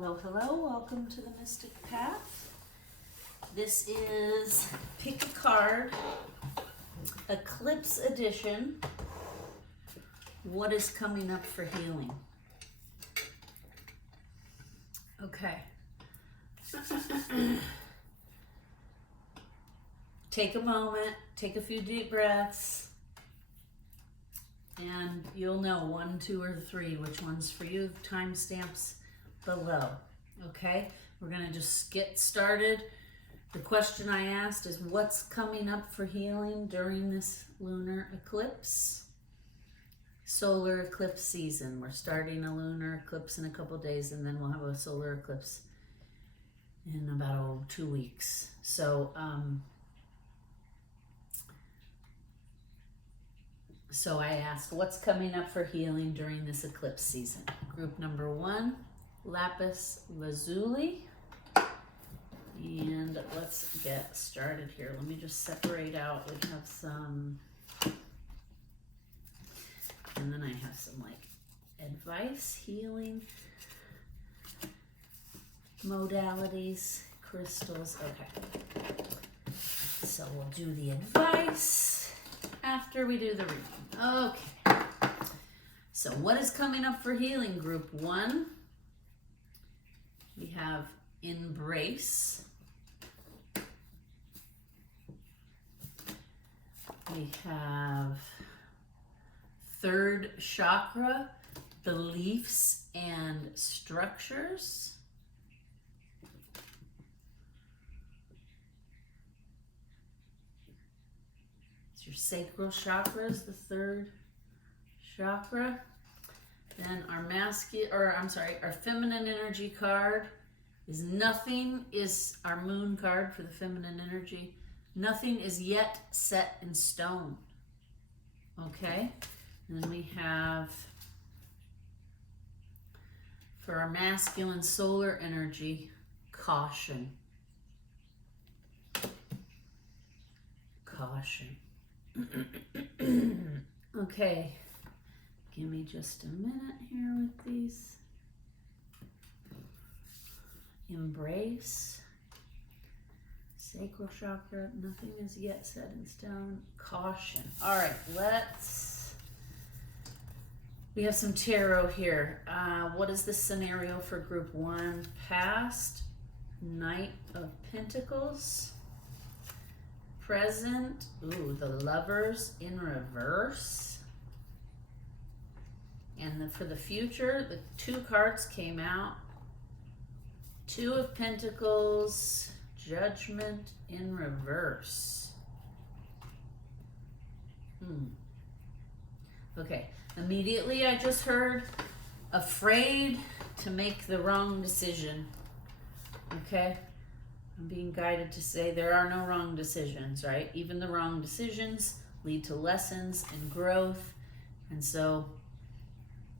Hello, hello, welcome to the Mystic Path. This is pick a card, Eclipse Edition. What is coming up for healing? Okay. Take a moment, take a few deep breaths, and you'll know 1, 2, or 3 which one's for you. Timestamps below. Okay, we're gonna just get started. The question I asked is, what's coming up for healing during this lunar eclipse? Solar eclipse season. We're starting a lunar eclipse in a couple days, and then we'll have a solar eclipse in about 2 weeks. So I asked, what's coming up for healing during this eclipse season? Group number 1, lapis lazuli. And let's get started here. Let me just separate out. We have some, and then I have some like advice, healing modalities, crystals. Okay. So we'll do the advice after we do the reading. Okay. So what is coming up for healing, group 1? We have embrace. We have third chakra, beliefs and structures. It's your sacral chakra is the third chakra. Then our feminine energy card is nothing, is our moon card for the feminine energy. Nothing is yet set in stone. Okay? And then we have, for our masculine solar energy, caution. Caution. Okay. Give me just a minute here with these. Embrace. Sacral chakra, nothing is yet set in stone. Caution. All right, we have some tarot here. What is the scenario for group 1? Past, Knight of Pentacles. Present, the Lovers in reverse. And for the future, the 2 cards came out. 2 of Pentacles, Judgment in reverse. Okay, immediately I just heard afraid to make the wrong decision. Okay, I'm being guided to say there are no wrong decisions, right? Even the wrong decisions lead to lessons and growth. And so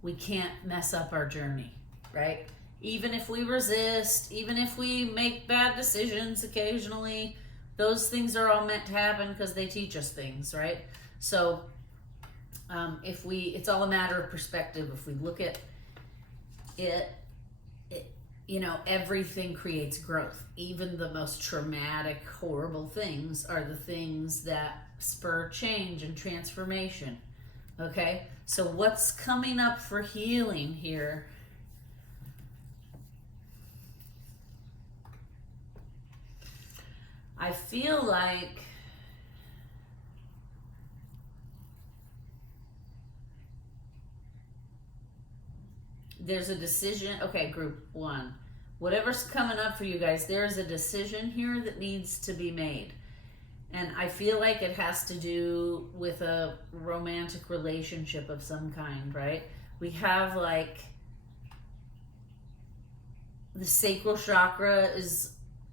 we can't mess up our journey, right? Even if we resist, even if we make bad decisions occasionally, those things are all meant to happen because they teach us things, right? So it's all a matter of perspective. If we look at it, everything creates growth. Even the most traumatic, horrible things are the things that spur change and transformation. Okay, so what's coming up for healing here? I feel like there's a decision. Okay, group 1. Whatever's coming up for you guys, there's a decision here that needs to be made. And I feel like it has to do with a romantic relationship of some kind, right? We have like the sacral chakra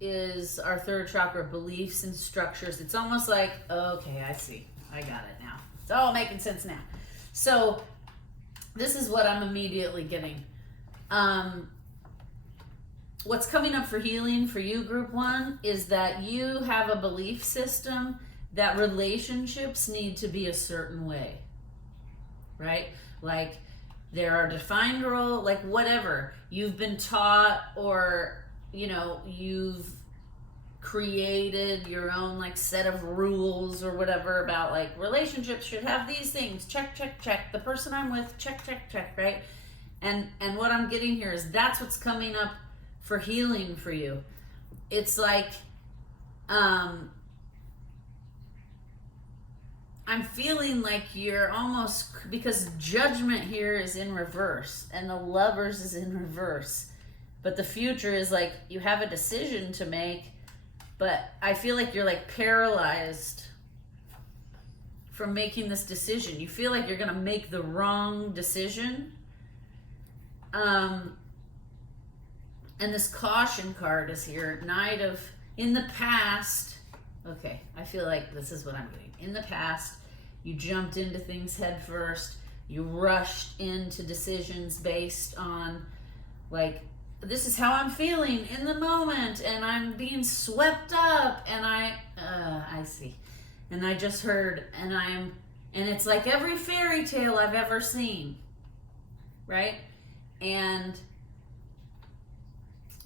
is our third chakra, beliefs and structures. It's almost like, okay, I see. I got it now. It's all making sense now. So this is what I'm immediately getting. What's coming up for healing for you, group 1, is that you have a belief system that relationships need to be a certain way, right? Like there are defined roles, like whatever you've been taught, or you've created your own like set of rules or whatever about like relationships should have these things, check, the person I'm with, check, right? And what I'm getting here is that's what's coming up for healing for you. It's like I'm feeling like you're almost, because judgment here is in reverse and the lovers is in reverse, but the future is like you have a decision to make, but I feel like you're like paralyzed from making this decision. You feel like you're going to make the wrong decision. And this caution card is here. Knight of, in the past, okay, I feel like this is what I'm getting. In the past, you jumped into things head first. You rushed into decisions based on like, this is how I'm feeling in the moment, and I'm being swept up, and I see. And I just heard, and it's like every fairy tale I've ever seen, right? And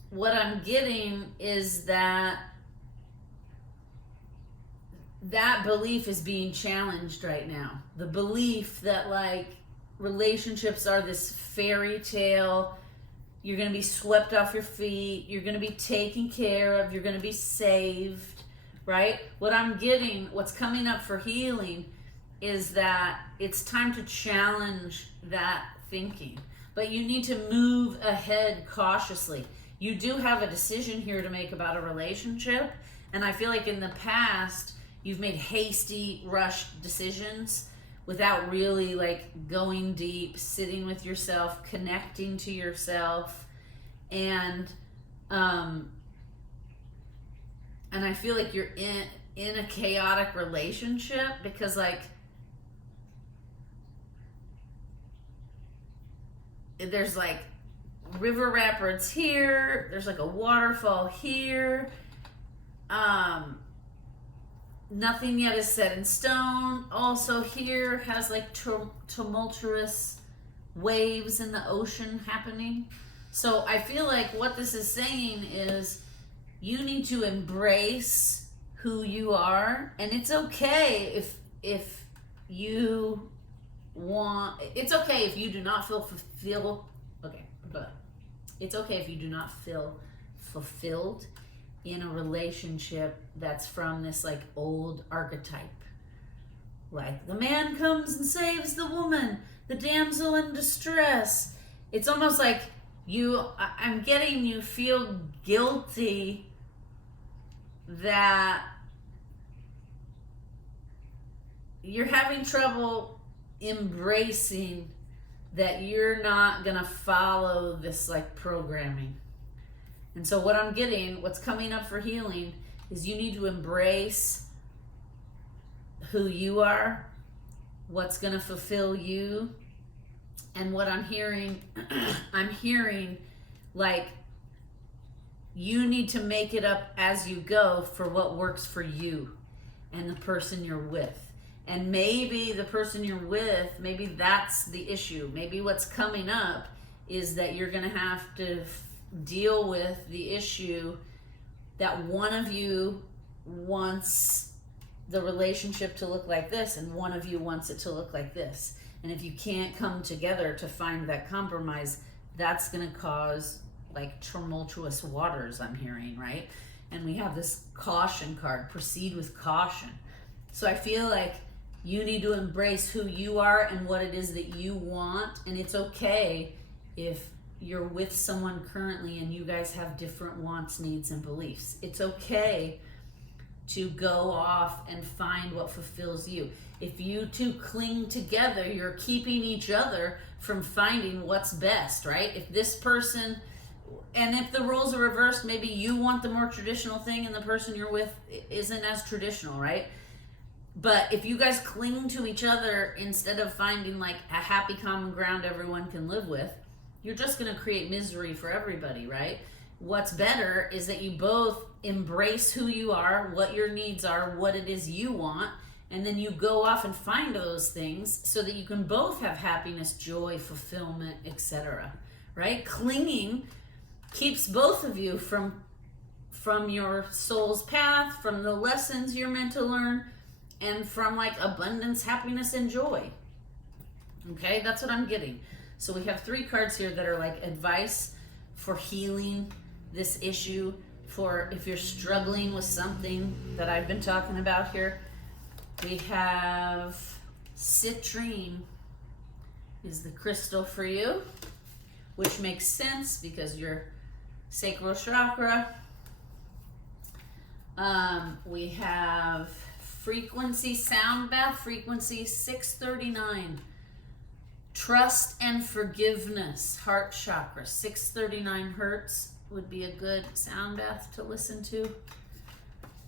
what I'm getting is that belief is being challenged right now. The belief that like relationships are this fairy tale, you're going to be swept off your feet, you're going to be taken care of, you're going to be saved, right? What I'm getting, what's coming up for healing is that it's time to challenge that thinking. But you need to move ahead cautiously. You do have a decision here to make about a relationship, and I feel like in the past you've made hasty, rushed decisions without really like going deep, sitting with yourself, connecting to yourself, and I feel like you're in a chaotic relationship because like there's like river rapids here, there's like a waterfall here, nothing yet is set in stone. Also here has like tumultuous waves in the ocean happening. So I feel like what this is saying is you need to embrace who you are, and it's okay if you want, it's okay if you do not feel okay, but it's okay if you do not feel fulfilled in a relationship that's from this like old archetype. Like the man comes and saves the woman, the damsel in distress. It's almost like I'm getting you feel guilty that you're having trouble embracing that you're not gonna follow this like programming. And so what I'm getting, what's coming up for healing is you need to embrace who you are, what's gonna fulfill you. And what I'm hearing, I'm hearing like you need to make it up as you go for what works for you and the person you're with. And maybe the person you're with, maybe that's the issue. Maybe what's coming up is that you're going to have to deal with the issue that one of you wants the relationship to look like this and one of you wants it to look like this. And if you can't come together to find that compromise, that's going to cause like tumultuous waters, I'm hearing, right? And we have this caution card, proceed with caution. So I feel like you need to embrace who you are and what it is that you want. And it's okay if you're with someone currently and you guys have different wants, needs, and beliefs. It's okay to go off and find what fulfills you. If you two cling together, you're keeping each other from finding what's best, right? If this person, and if the roles are reversed, maybe you want the more traditional thing and the person you're with isn't as traditional, right? But if you guys cling to each other instead of finding like a happy common ground everyone can live with, you're just going to create misery for everybody, right? What's better is that you both embrace who you are, what your needs are, what it is you want, And then you go off and find those things so that you can both have happiness, joy, fulfillment, etc. Right? Clinging keeps both of you from your soul's path, from the lessons you're meant to learn, and from like abundance, happiness, and joy. Okay, that's what I'm getting. So we have 3 cards here that are like advice for healing this issue, for if you're struggling with something that I've been talking about here. We have citrine is the crystal for you, which makes sense because your sacral chakra. We have frequency, sound bath, frequency 639. Trust and forgiveness, heart chakra, 639 hertz would be a good sound bath to listen to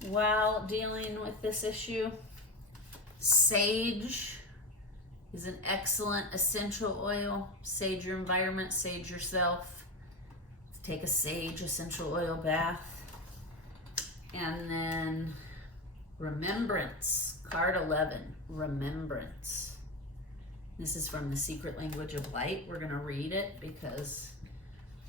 while dealing with this issue. Sage is an excellent essential oil. Sage your environment, sage yourself. Take a sage essential oil bath. And then remembrance, card 11, remembrance. This is from The Secret Language of Light. We're going to read it because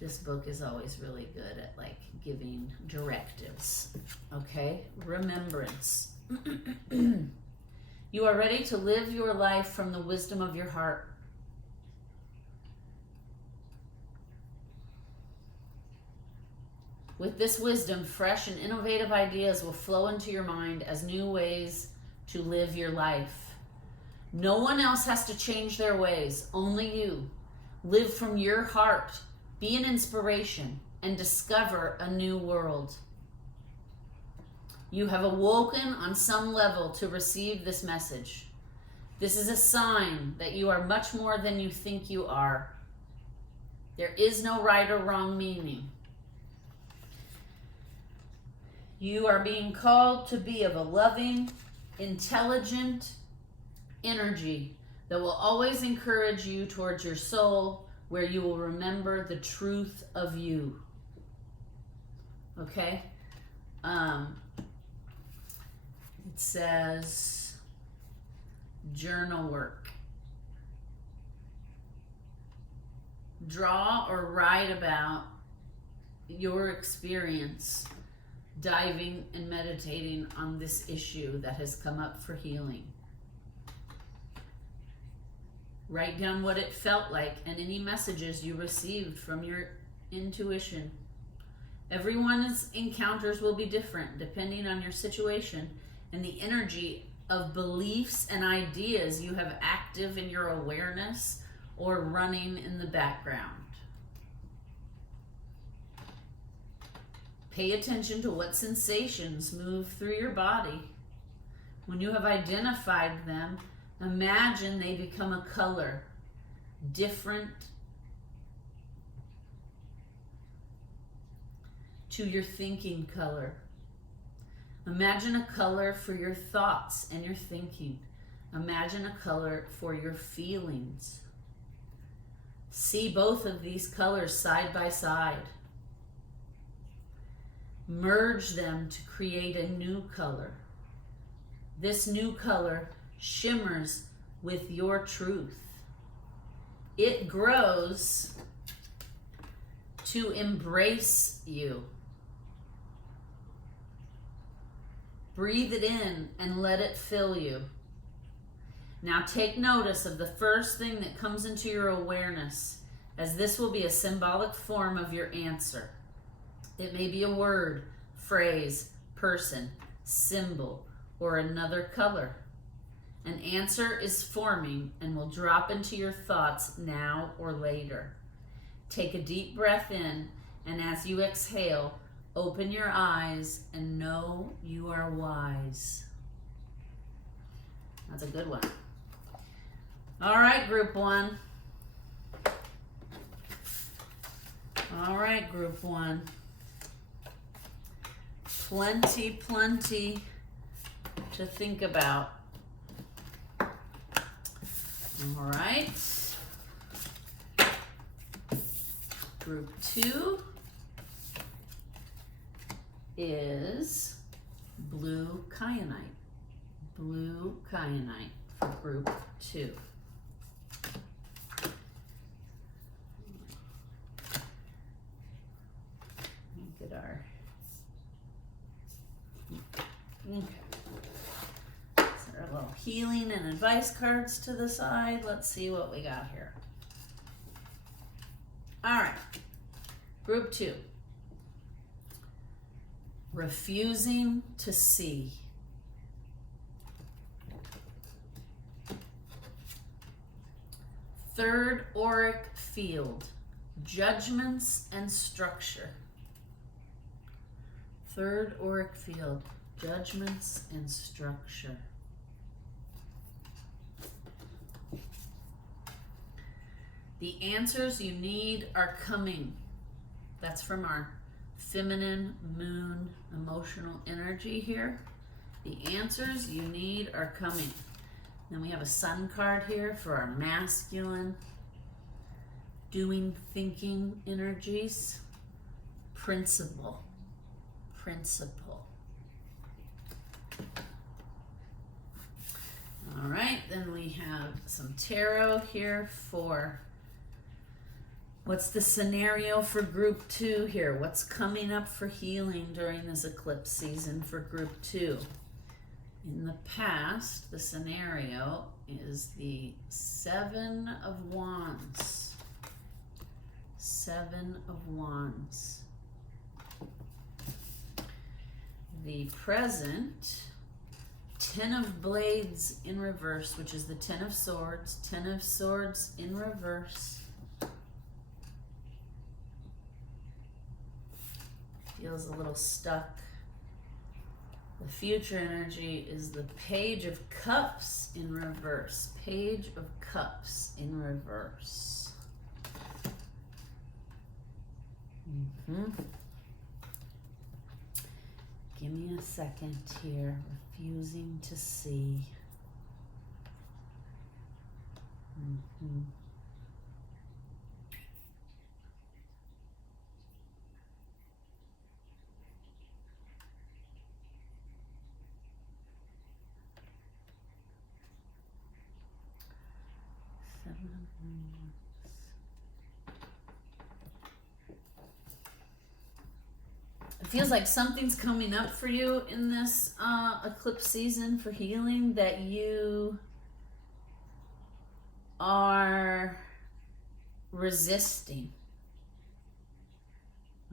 this book is always really good at like giving directives. Okay, remembrance. You are ready to live your life from the wisdom of your heart. With this wisdom, fresh and innovative ideas will flow into your mind as new ways to live your life. No one else has to change their ways, only you. Live from your heart, be an inspiration, and discover a new world. You have awoken on some level to receive this message. This is a sign that you are much more than you think you are. There is no right or wrong meaning. You are being called to be of a loving, intelligent energy that will always encourage you towards your soul, where you will remember the truth of you. Okay? It says journal work. Draw or write about your experience diving and meditating on this issue that has come up for healing. Write down what it felt like and any messages you received from your intuition. Everyone's encounters will be different depending on your situation and the energy of beliefs and ideas you have active in your awareness or running in the background. Pay attention to what sensations move through your body. When you have identified them, imagine they become a color, different to your thinking color. Imagine a color for your thoughts and your thinking. Imagine a color for your feelings. See both of these colors side by side. Merge them to create a new color. This new color shimmers with your truth. It grows to embrace you. Breathe it in and let it fill you. Now take notice of the first thing that comes into your awareness, as this will be a symbolic form of your answer. It may be a word, phrase, person, symbol, or another color. An answer is forming and will drop into your thoughts now or later. Take a deep breath in, and as you exhale, open your eyes and know you are wise. That's a good one. All right, group one. All right, group one. Plenty to think about. All right. Group two is blue kyanite. blue kyanite for group 2. Get our set our little healing and advice cards to the side. Let's see what we got here. All right, group 2. Refusing to see. Third auric field, judgments and structure. Third auric field, judgments and structure. The answers you need are coming. That's from our feminine moon emotional energy here. The answers you need are coming. Then we have a sun card here for our masculine doing, thinking energies. Principle. All right, then we have some tarot here for what's the scenario for group 2 here? What's coming up for healing during this eclipse season for group 2? In the past, the scenario is the 7 of Wands. 7 of Wands. The present, 10 of Blades in reverse, which is the 10 of Swords. 10 of Swords in reverse. Feels a little stuck. The future energy is the Page of Cups in reverse. Page of Cups in reverse. Give me a second here. Refusing to see. It feels like something's coming up for you in this eclipse season for healing that you are resisting.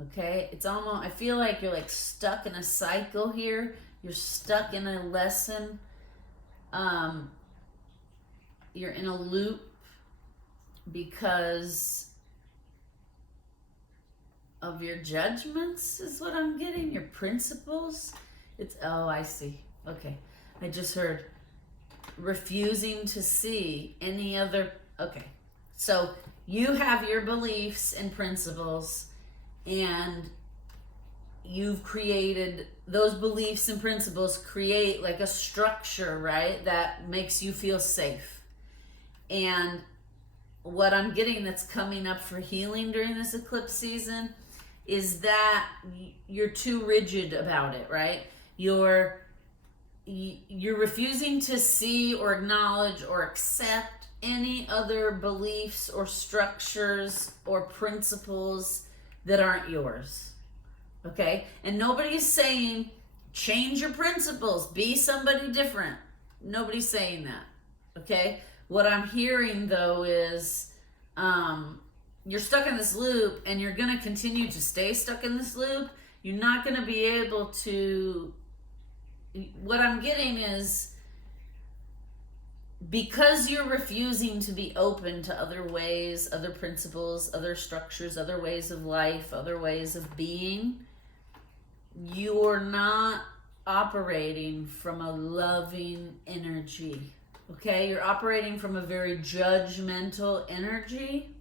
Okay? It's almost, I feel like you're like stuck in a cycle here. You're stuck in a lesson. You're in a loop because of your judgments is what I'm getting, your principles. It's, oh, I see. Okay. I just heard refusing to see any other, okay. So you have your beliefs and principles and you've created, those beliefs and principles create like a structure, right? That makes you feel safe. And what I'm getting that's coming up for healing during this eclipse season is that you're too rigid about it, right? You're refusing to see or acknowledge or accept any other beliefs or structures or principles that aren't yours, okay? And nobody's saying change your principles, be somebody different. Nobody's saying that, okay? What I'm hearing though is you're stuck in this loop and you're going to continue to stay stuck in this loop. You're not going to be able to, what I'm getting is because you're refusing to be open to other ways, other principles, other structures, other ways of life, other ways of being, you're not operating from a loving energy. Okay, you're operating from a very judgmental energy.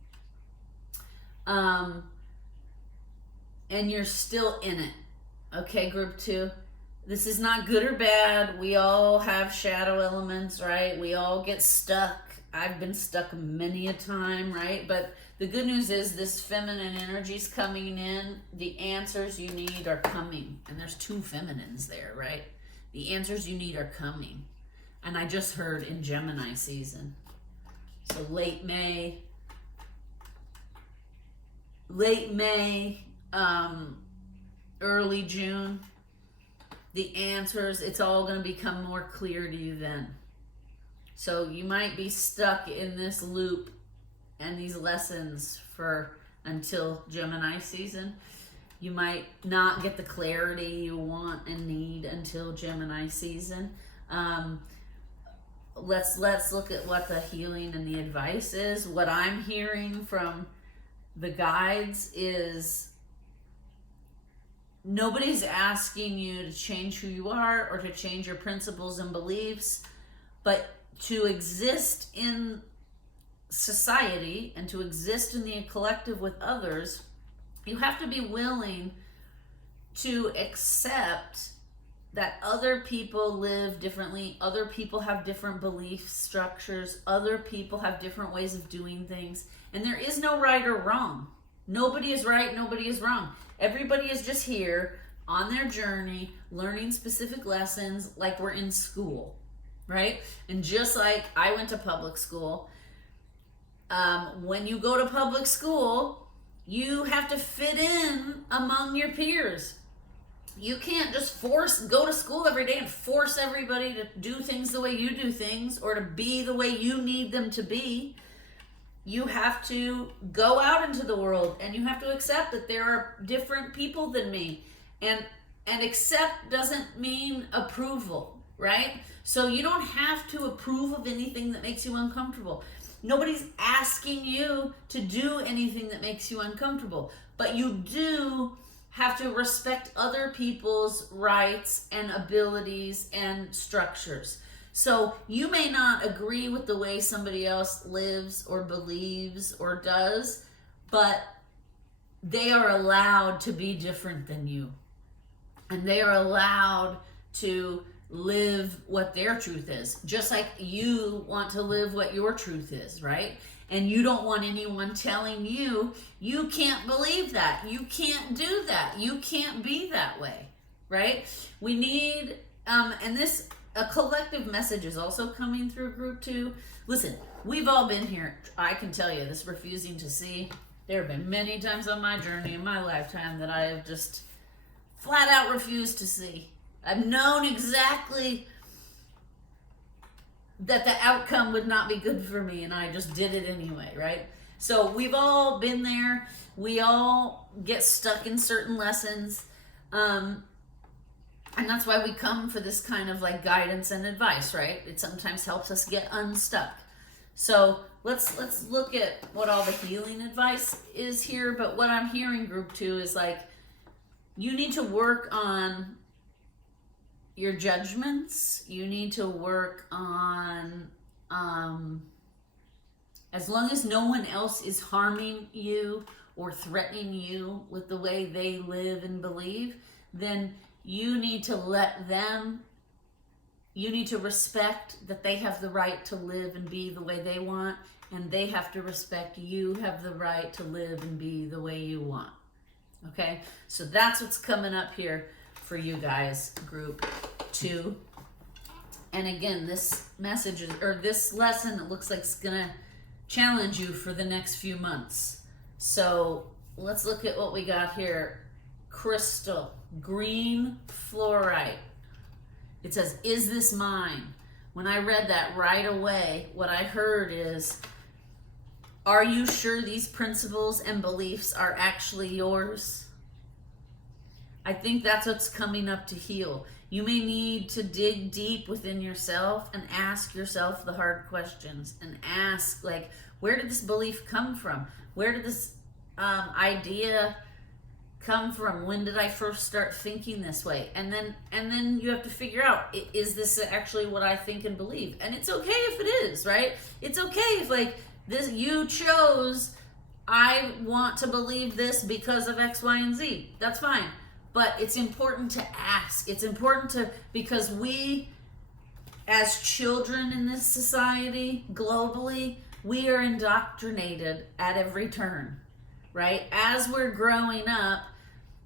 And you're still in it. Okay, group 2. This is not good or bad. We all have shadow elements, right? We all get stuck. I've been stuck many a time, right? But the good news is this feminine energy is coming in. The answers you need are coming. And there's 2 feminines there, right? The answers you need are coming. And I just heard in Gemini season. So late May, early June, the answers, it's all going to become more clear to you then. So you might be stuck in this loop and these lessons until Gemini season. You might not get the clarity you want and need until Gemini season. Let's look at what the healing and the advice is. What I'm hearing from the guides is nobody's asking you to change who you are or to change your principles and beliefs, but to exist in society and to exist in the collective with others, you have to be willing to accept that other people live differently, other people have different belief structures, other people have different ways of doing things, and there is no right or wrong. Nobody is right, nobody is wrong. Everybody is just here on their journey, learning specific lessons like we're in school, right? And just like I went to public school, when you go to public school, you have to fit in among your peers. You can't just go to school every day and force everybody to do things the way you do things or to be the way you need them to be. You have to go out into the world and you have to accept that there are different people than me. And accept doesn't mean approval, right? So you don't have to approve of anything that makes you uncomfortable. Nobody's asking you to do anything that makes you uncomfortable, but you do have to respect other people's rights and abilities and structures. So you may not agree with the way somebody else lives or believes or does, but they are allowed to be different than you. And they are allowed to live what their truth is, just like you want to live what your truth is, right? And you don't want anyone telling you, you can't believe that, you can't do that, you can't be that way, right? We need, a collective message is also coming through group 2. Listen, we've all been here. I can tell you, this refusing to see, there have been many times on my journey in my lifetime that I have just flat out refused to see. I've known exactly that the outcome would not be good for me, and I just did it anyway, right? So we've all been there. We all get stuck in certain lessons. And that's why we come for this kind of like guidance and advice, right? It sometimes helps us get unstuck. So let's look at what all the healing advice is here. But what I'm hearing group 2 is like, you need to work on your judgments. You need to work on, as long as no one else is harming you or threatening you with the way they live and believe, then you need to you need to respect that they have the right to live and be the way they want, and they have to respect you have the right to live and be the way you want. Okay? So that's what's coming up here for you guys, group 2. And again, this message this lesson, it looks like it's gonna challenge you for the next few months. So let's look at what we got here. Crystal, green fluorite. It says, is this mine? When I read that right away, what I heard is, are you sure these principles and beliefs are actually yours? I think that's what's coming up to heal. You may need to dig deep within yourself and ask yourself the hard questions and ask, like, where did this belief come from? Where did this idea come from? When did I first start thinking this way? And then you have to figure out, is this actually what I think and believe? And it's okay if it is, right? It's okay if like this, you chose, I want to believe this because of X, Y, and Z. That's fine. But it's important to ask. It's important to, because we, as children in this society, globally, we are indoctrinated at every turn, right? As we're growing up,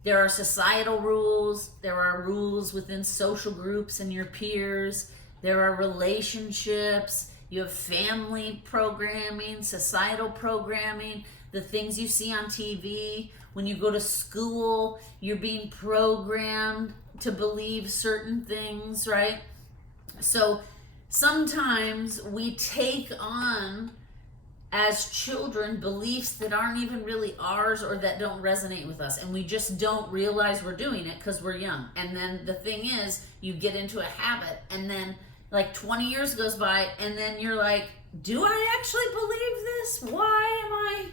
there are societal rules, there are rules within social groups and your peers, There are relationships, you have family programming, societal programming, the things you see on TV. When you go to school, you're being programmed to believe certain things, right? So sometimes we take on, as children, beliefs that aren't even really ours or that don't resonate with us, and we just don't realize we're doing it because we're young. And then the thing is, you get into a habit, and then like 20 years goes by, and then you're like, do I actually believe this? Why am I,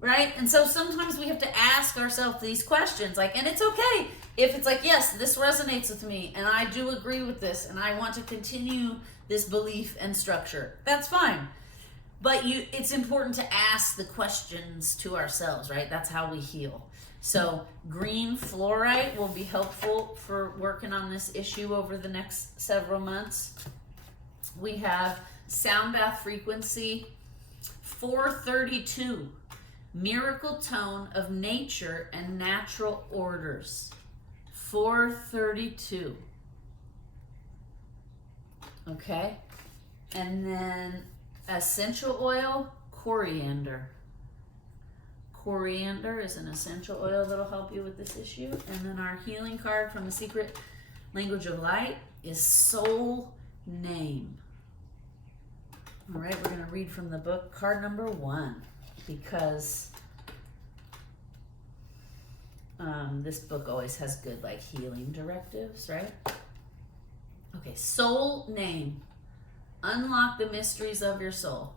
right? And so sometimes we have to ask ourselves these questions, like, and it's okay if it's like, yes, this resonates with me, and I do agree with this, and I want to continue this belief and structure. That's fine. But it's important to ask the questions to ourselves, right? That's how we heal. So green fluorite will be helpful for working on this issue over the next several months. We have sound bath frequency 432, miracle tone of nature and natural orders. 432. Okay? And then essential oil, coriander. Coriander is an essential oil that'll help you with this issue. And then our healing card from the Secret Language of Light is Soul Name. All right, we're going to read from the book, card number 1, because this book always has good like healing directives, right? Okay, Soul Name. Unlock the mysteries of your soul.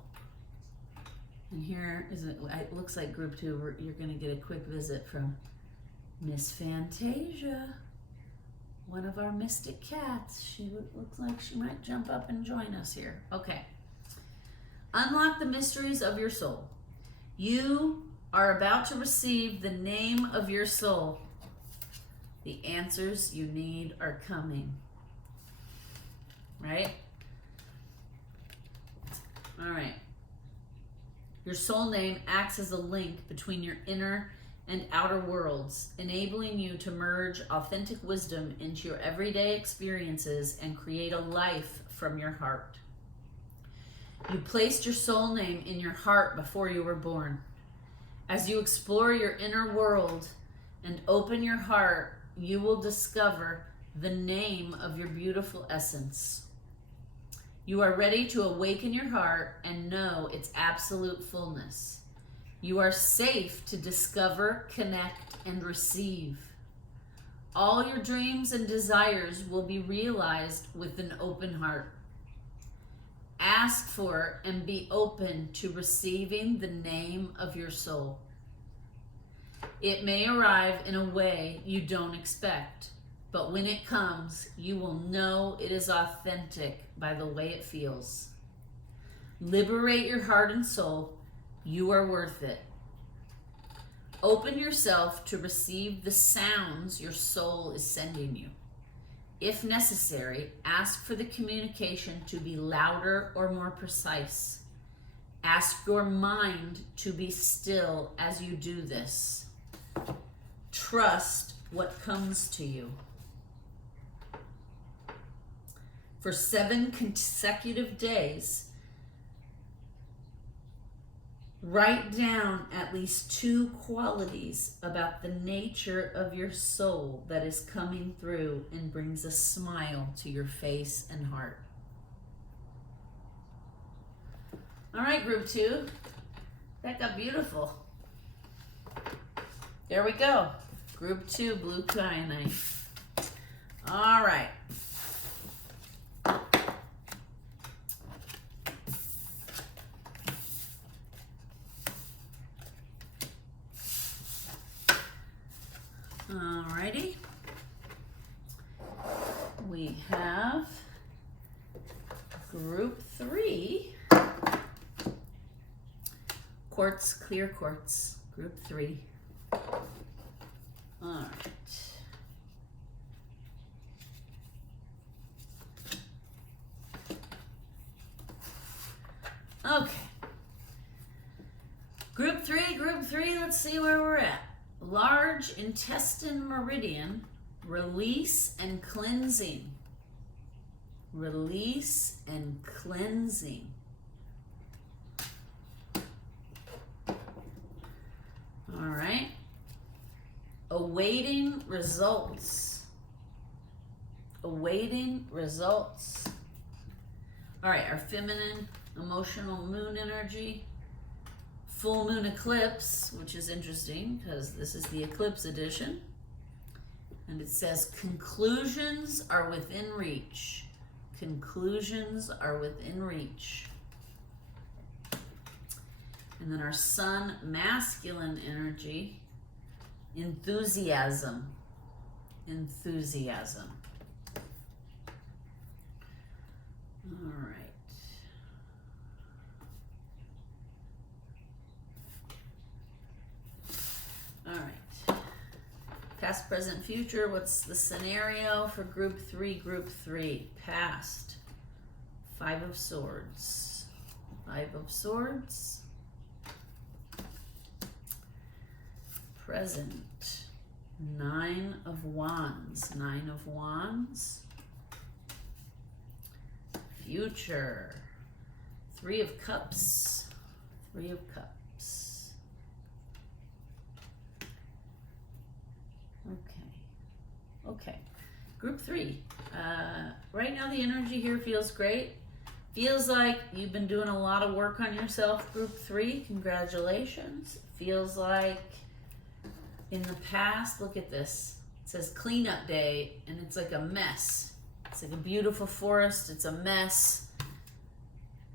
And here is it looks like group 2, you're going to get a quick visit from Miss Fantasia, one of our mystic cats. She looks like she might jump up and join us here. Okay. Unlock the mysteries of your soul. You are about to receive the name of your soul. The answers you need are coming. Right? All right. Your soul name acts as a link between your inner and outer worlds, enabling you to merge authentic wisdom into your everyday experiences and create a life from your heart. You placed your soul name in your heart before you were born. As you explore your inner world and open your heart, you will discover the name of your beautiful essence. You are ready to awaken your heart and know its absolute fullness. You are safe to discover, connect, and receive. All your dreams and desires will be realized with an open heart. Ask for and be open to receiving the name of your soul. It may arrive in a way you don't expect, but when it comes, you will know it is authentic by the way it feels. Liberate your heart and soul. You are worth it. Open yourself to receive the sounds your soul is sending you. If necessary, ask for the communication to be louder or more precise. Ask your mind to be still as you do this. Trust what comes to you. For 7 consecutive days, write down at least 2 qualities about the nature of your soul that is coming through and brings a smile to your face and heart. All right, group 2. That got beautiful. There we go. Group 2, blue kyanite. All right. Alrighty. We have group 3. Quartz, clear quartz. Group 3. Alright. Okay. Group 3, let's see where we're at. Large intestine meridian, release and cleansing. release and cleansing. All right. Awaiting results. Awaiting results. All right, our feminine emotional moon energy. Full moon eclipse, which is interesting because this is the Eclipse Edition. And it says, conclusions are within reach. Conclusions are within reach. And then our sun masculine energy, enthusiasm. Enthusiasm. All right. All right. Past, present, future. What's the scenario for group 3? Group 3. Past. 5 of Swords. 5 of Swords. Present. 9 of Wands. 9 of Wands. Future. 3 of Cups. 3 of Cups. Okay, group 3. Right now the energy here feels great. Feels like you've been doing a lot of work on yourself, group 3. Congratulations. Feels like in the past, look at this. It says cleanup day, and it's like a mess. It's like a beautiful forest. It's a mess.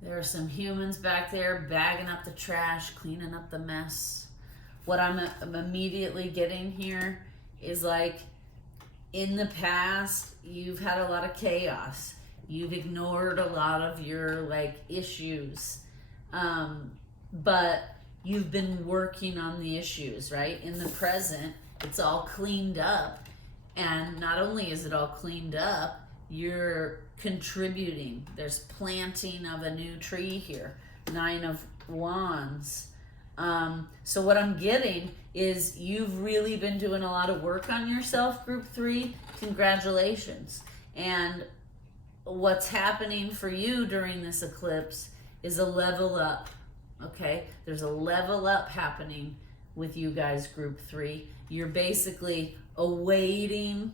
There are some humans back there bagging up the trash, cleaning up the mess. What I'm immediately getting here is like, in the past, you've had a lot of chaos. You've ignored a lot of your like issues. But you've been working on the issues, right? In the present, it's all cleaned up. And not only is it all cleaned up, you're contributing. There's planting of a new tree here. 9 of Wands. So what I'm getting is you've really been doing a lot of work on yourself, group 3. Congratulations. And what's happening for you during this eclipse is a level up, okay? There's a level up happening with you guys, group 3. You're basically awaiting,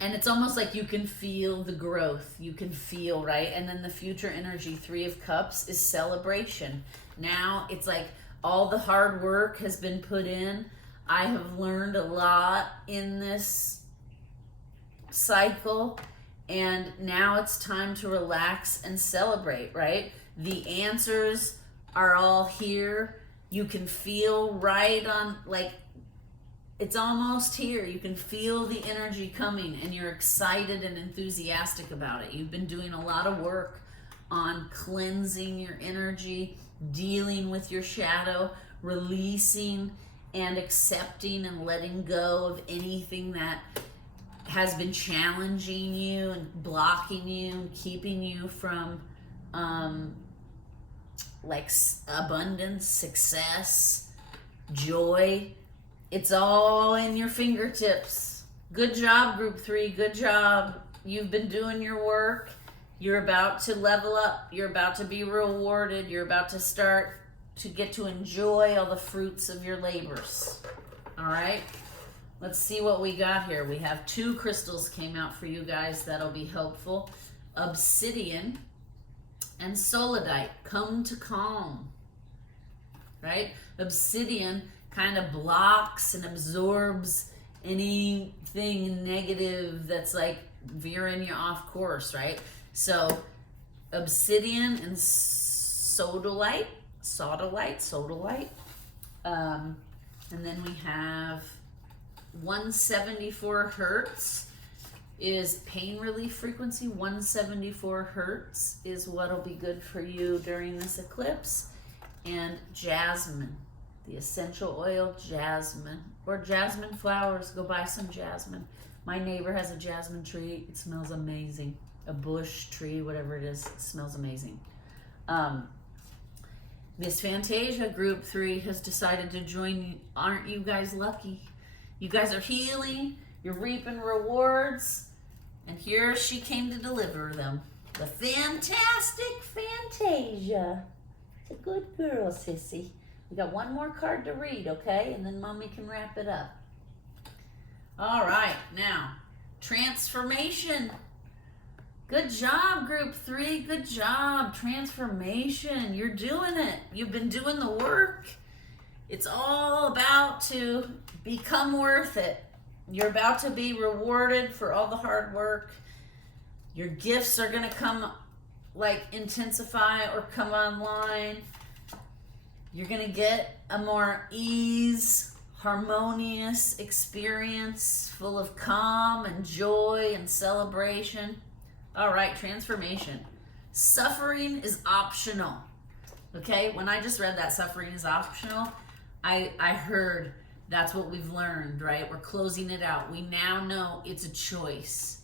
and it's almost like you can feel the growth. You can feel, right? And then the future energy, 3 of Cups, is celebration. Now it's like all the hard work has been put in. I have learned a lot in this cycle, and now it's time to relax and celebrate, right? The answers are all here. You can feel right on, like, it's almost here. You can feel the energy coming, and you're excited and enthusiastic about it. You've been doing a lot of work on cleansing your energy, dealing with your shadow, releasing and accepting and letting go of anything that has been challenging you and blocking you and keeping you from like abundance, success, joy. It's all in your fingertips. Good job, group 3. Good job. You've been doing your work. You're about to level up. You're about to be rewarded. You're about to start to get to enjoy all the fruits of your labors. All right? Let's see what we got here. We have 2 crystals came out for you guys that'll be helpful. Obsidian and Solidite. Come to calm. Right? Obsidian kind of blocks and absorbs anything negative that's like veering you off course, right? So obsidian and sodalite. And then we have 174 hertz is pain relief frequency. 174 hertz is what'll be good for you during this eclipse. And jasmine, the essential oil jasmine, or jasmine flowers. Go buy some jasmine. My neighbor has a jasmine tree. It smells amazing. A bush tree, whatever it is, it smells amazing. Miss Fantasia, group 3, has decided to join you. Aren't you guys lucky? You guys are healing. You're reaping rewards. And here she came to deliver them. The fantastic Fantasia. It's a good girl, sissy. We got one more card to read, okay? And then Mommy can wrap it up. All right, now, transformation. Good job, group 3. Good job. Transformation. You're doing it. You've been doing the work. It's all about to become worth it. You're about to be rewarded for all the hard work. Your gifts are going to come, like, intensify or come online. You're going to get a more ease, harmonious experience full of calm and joy and celebration. All right, transformation. Suffering is optional. Okay, when I just read that suffering is optional, I heard that's what we've learned, right? We're closing it out. We now know it's a choice.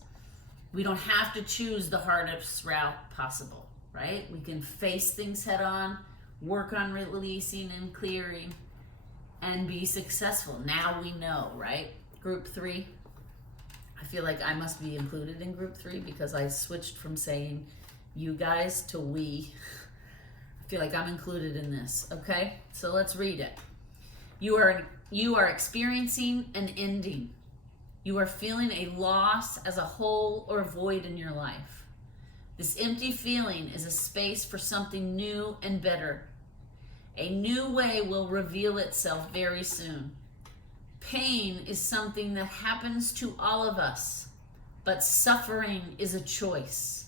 We don't have to choose the hardest route possible, right? We can face things head on, work on releasing and clearing, and be successful. Now we know, right? Group 3. I feel like I must be included in group 3 because I switched from saying you guys to we. I feel like I'm included in this, okay? So let's read it. You are experiencing an ending. You are feeling a loss as a hole or void in your life. This empty feeling is a space for something new and better. A new way will reveal itself very soon. Pain is something that happens to all of us, but suffering is a choice.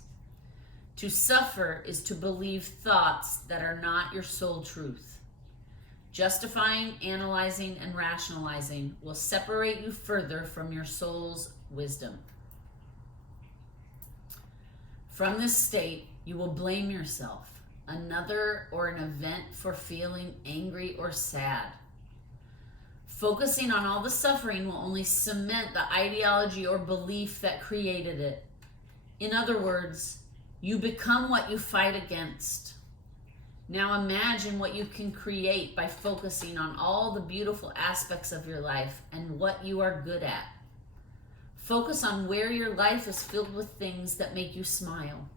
To suffer is to believe thoughts that are not your soul truth. Justifying, analyzing, and rationalizing will separate you further from your soul's wisdom. From this state, you will blame yourself, another, or an event for feeling angry or sad. Focusing on all the suffering will only cement the ideology or belief that created it. In other words, you become what you fight against. Now imagine what you can create by focusing on all the beautiful aspects of your life and what you are good at. Focus on where your life is filled with things that make you smile.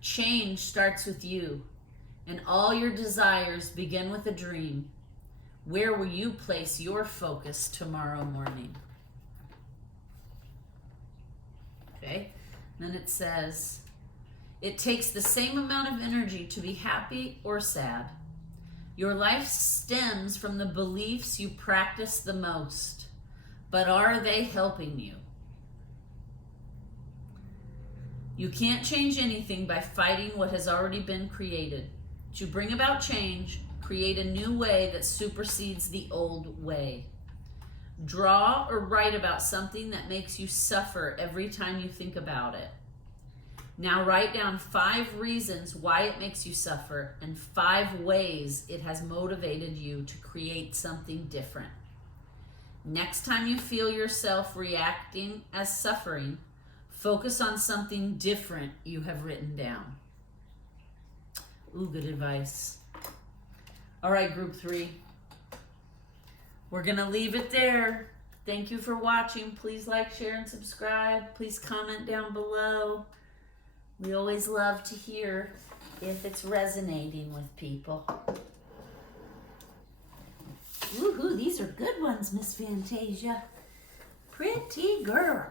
Change starts with you, and all your desires begin with a dream. Where will you place your focus tomorrow morning? Okay, and then it says, it takes the same amount of energy to be happy or sad. Your life stems from the beliefs you practice the most, but are they helping you? You can't change anything by fighting what has already been created. To bring about change, create a new way that supersedes the old way. Draw or write about something that makes you suffer every time you think about it. Now write down 5 reasons why it makes you suffer and 5 ways it has motivated you to create something different. Next time you feel yourself reacting as suffering, focus on something different you have written down. Ooh, good advice. All right, group 3. We're going to leave it there. Thank you for watching. Please like, share, and subscribe. Please comment down below. We always love to hear if it's resonating with people. Woohoo, these are good ones, Miss Fantasia. Pretty girl.